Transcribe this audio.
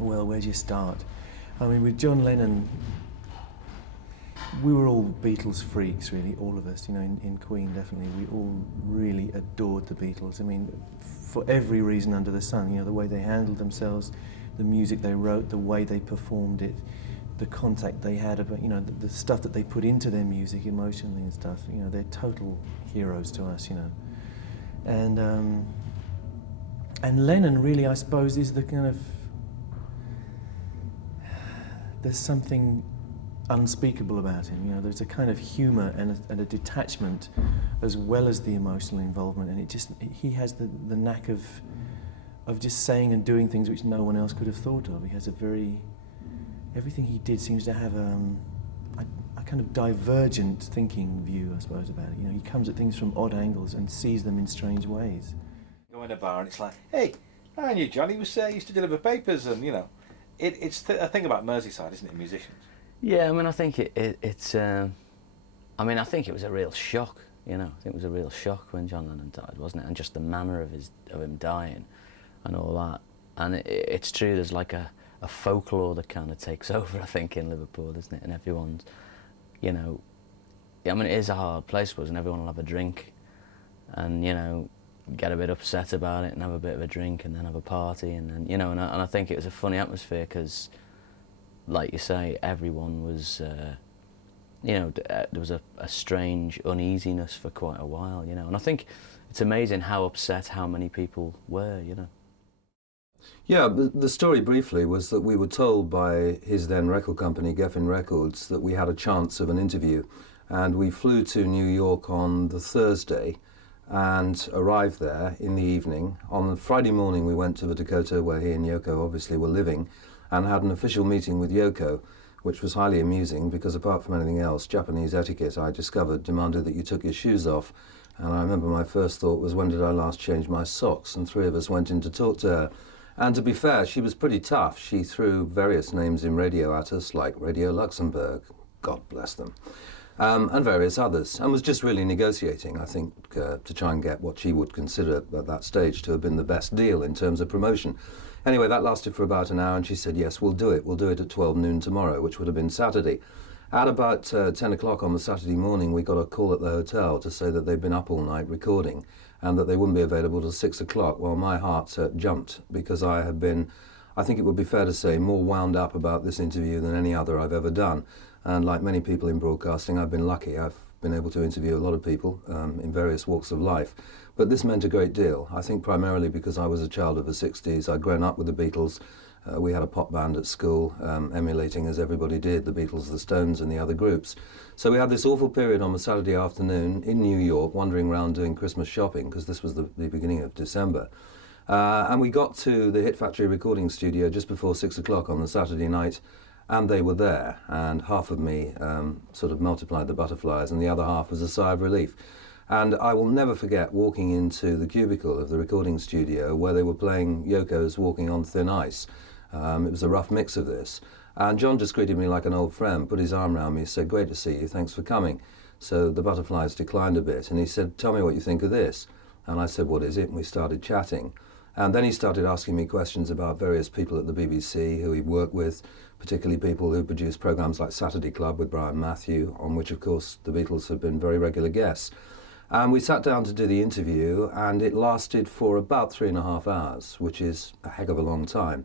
Well, where do you start? I mean, with John Lennon, we were all Beatles freaks, really, all of us, you know, in Queen, definitely. We all really adored the Beatles. I mean, for every reason under the sun, you know, the way they handled themselves, the music they wrote, the way they performed it, the contact they had about, you know, the stuff that they put into their music emotionally and stuff, you know, they're total heroes to us, you know. And Lennon really, I suppose, is the kind of, there's something unspeakable about him, you know, there's a kind of humour and a detachment as well as the emotional involvement, and it just, he has the knack of just saying and doing things which no one else could have thought of. He has a very, everything he did seems to have a kind of divergent thinking view, I suppose, about it. You know, he comes at things from odd angles and sees them in strange ways. Go in a bar and it's like, hey, I knew Johnny was used to deliver papers, and you know, it's a thing about Merseyside, isn't it, musicians? Yeah, I mean, I think it's. I mean, I think it was a real shock. You know, I think it was a real shock when John Lennon died, wasn't it? And just the manner of him dying, and all that. And it's true. There's like a folklore that kind of takes over, I think, in Liverpool, isn't it? And everyone's, you know, I mean, it is a hard place for us, and everyone will have a drink, and you know, get a bit upset about it, and have a bit of a drink, and then have a party, and then, you know, and I think it was a funny atmosphere because, like you say, everyone was, you know, there was a strange uneasiness for quite a while, you know, and I think it's amazing how upset how many people were, you know. Yeah, the story briefly was that we were told by his then record company, Geffen Records, that we had a chance of an interview, and we flew to New York on the Thursday and arrived there in the evening. On the Friday morning we went to the Dakota, where he and Yoko obviously were living, and had an official meeting with Yoko, which was highly amusing because, apart from anything else, Japanese etiquette, I discovered, demanded that you took your shoes off. And I remember my first thought was, when did I last change my socks? And three of us went in to talk to her. And to be fair, she was pretty tough. She threw various names in radio at us, like Radio Luxembourg, God bless them, and various others, and was just really negotiating, I think, to try and get what she would consider at that stage to have been the best deal in terms of promotion. Anyway, that lasted for about an hour, and she said, yes, we'll do it. We'll do it at 12 noon tomorrow, which would have been Saturday. At about 10 o'clock on the Saturday morning, we got a call at the hotel to say that they'd been up all night recording and that they wouldn't be available till 6 o'clock. Well, my heart jumped because I had been, I think it would be fair to say, more wound up about this interview than any other I've ever done. And like many people in broadcasting, I've been lucky. I've been able to interview a lot of people in various walks of life. But this meant a great deal, I think primarily because I was a child of the 60s. I'd grown up with the Beatles. We had a pop band at school, emulating, as everybody did, the Beatles, the Stones and the other groups. So we had this awful period on a Saturday afternoon in New York, wandering around doing Christmas shopping, because this was the beginning of December. And we got to the Hit Factory recording studio just before 6 o'clock on the Saturday night, and they were there, and half of me sort of multiplied the butterflies, and the other half was a sigh of relief. And I will never forget walking into the cubicle of the recording studio where they were playing Yoko's Walking on Thin Ice. It was a rough mix of this. And John just greeted me like an old friend, put his arm around me, said, great to see you, thanks for coming. So the butterflies declined a bit, and he said, tell me what you think of this. And I said, what is it? And we started chatting. And then he started asking me questions about various people at the BBC who he worked with, particularly people who produced programmes like Saturday Club with Brian Matthew, on which, of course, the Beatles have been very regular guests. And we sat down to do the interview, and it lasted for about 3.5 hours, which is a heck of a long time.